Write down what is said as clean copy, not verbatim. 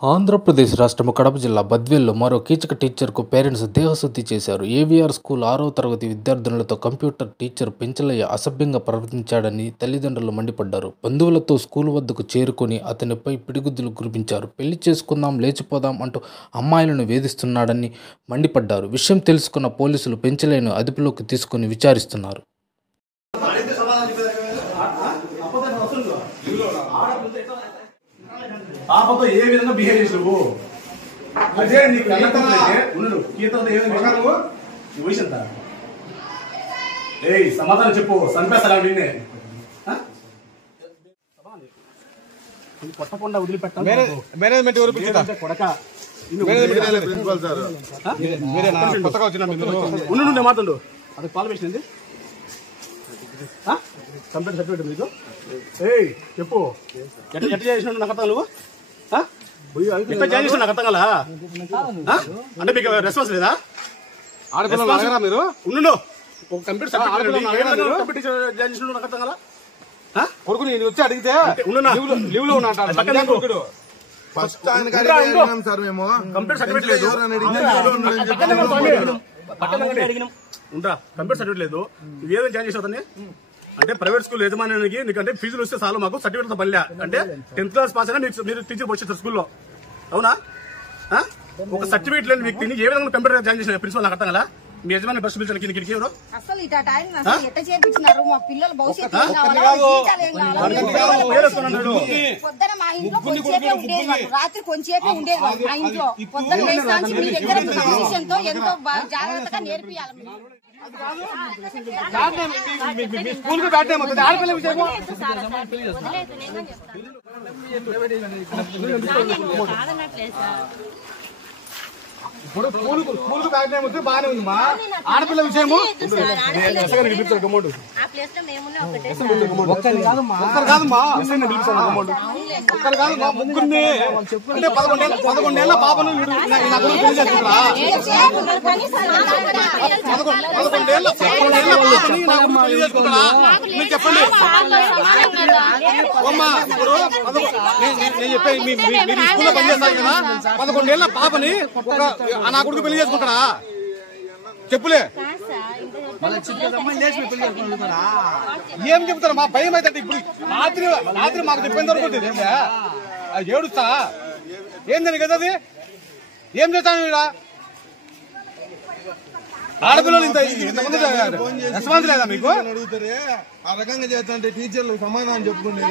ఆంధ్రప్రదేశ్ రాష్ట్రం కడప జిల్లా బద్వేల్లో మరో కీచక టీచర్కు పేరెంట్స్ దేహశుద్ధి చేశారు. ఏవీఆర్ స్కూల్ 6వ తరగతి విద్యార్థినులతో కంప్యూటర్ టీచర్ పెంచలయ్య అసభ్యంగా ప్రవర్తించాడని తల్లిదండ్రులు మండిపడ్డారు. బంధువులతో స్కూల్ వద్దకు చేరుకొని అతనిపై పిడిగుద్దులు కురిపించారు. పెళ్లి చేసుకుందాం, లేచిపోదాం అంటూ అమ్మాయిలను వేధిస్తున్నాడని మండిపడ్డారు. విషయం తెలుసుకున్న పోలీసులు పెంచలయ్యను అదుపులోకి తీసుకుని విచారిస్తున్నారు. పాపతో ఏ విధంగా బిహేవ్ చేసావు? అదే నీకు ఉన్నాడు గీతలతో ఏ విధంగా వయసు ఎంత? సమాధానం చెప్పు. సంపేస్తారా నిన్నే? కొట్టకుండా వదిలిపెట్టాలి. ఉండు మాట్లాడు. అది క్వాలిఫికేషన్ కంప్లీట్ సర్టిఫికేట్ మీకు. చెప్పు ఎట్లా చేసినట్టు నాకు అర్థం. నువ్వు ఎట్లా జాయిన్ చేసిన నాకు అర్థం కదా? అంటే మీకు రెస్పాన్స్ లేదా? మీరు ఉండు. ఒక కంప్యూటర్ సర్టిఫికేట్ జాయిన్ చేసిన నాకు అర్థం కదా? కొడుకు నేను వచ్చి అడిగితే లీవ్ లో ఉన్నా కంప్యూటర్ సర్టిఫికేట్ లేదు. ఉంటా కంప్యూటర్ సర్టిఫికేట్ లేదు. ఏదైనా జాయిన్ చేసేదని అంటే ప్రైవేట్ స్కూల్ యజమానికి నీకంటే ఫీజులు వస్తే చాలు, మాకు సర్టిఫికేట్ పనిలే అంటే 10th క్లాస్ పాస్ అయినా మీరు టీచర్ వచ్చేస్తారు స్కూల్లో. అవునా? ఒక సర్టిఫికేట్ లేని వ్యక్తిని ఏ విధంగా కంప్యూటర్ జాయిన్ చేసిన ప్రిన్సిపల్ నాకు అర్థం కదా? మీ యజమాని బస్సు పిలిచాను కిందకి ఎవరు అసలు ఇట టైం ఎట్ట చేపించినారు? మా పిల్లల భవిష్యత్తు పొద్దున మా ఇంట్లో కొంచెంసేపే ఉండేది, రాత్రి కొంచెంసేపే ఉండేది. మా ఇంట్లో పొద్దున వేసానికి మీ దగ్గర పొజిషన్ తో ఎంతో జాగ్రత్తగా నేర్పియాలి. స్కూల్ కి బ్యాట్ టైం అవుతుంది. ఆడపిల్ల విషయం ఇప్పుడు స్కూల్ కు బ్యాట్ టైం వస్తే బాగానే ఉంది. మా ఆడపిల్ల విషయము ఒక్కరు కాదమ్మా, ముగ్గురిని అంటే 11 ఏళ్ల పాపను నా కొడుకు పెళ్లి చేసుకుంటారా? 11 ఏళ్ల పాపని నా కొడుకు పెళ్లి చేసుకుంటారా? మీరు చెప్పండి అమ్మా. ఇప్పుడు నేను చెప్పే మీరు స్కూల్లో పనిచేస్తారు కదా, 11 ఏళ్ల పాపని నా కొడుకు పెళ్లి చేసుకుంటారా? చెప్పులే. ఏం చెప్తారా? మా భయం అయితే ఇప్పుడు రాత్రి మాకు చెప్పేంత వరకు ఏడుస్తా ఏందని కదా? అది ఏం చేస్తాను ఇక్కడ? ఆడపిల్లలు ఇంతమంది రెస్పాన్స్ లేదా మీకు? అడుగుతారే ఆ రకంగా చేస్తా అంటే టీచర్లకు సమాధానం చెప్పుకుంటే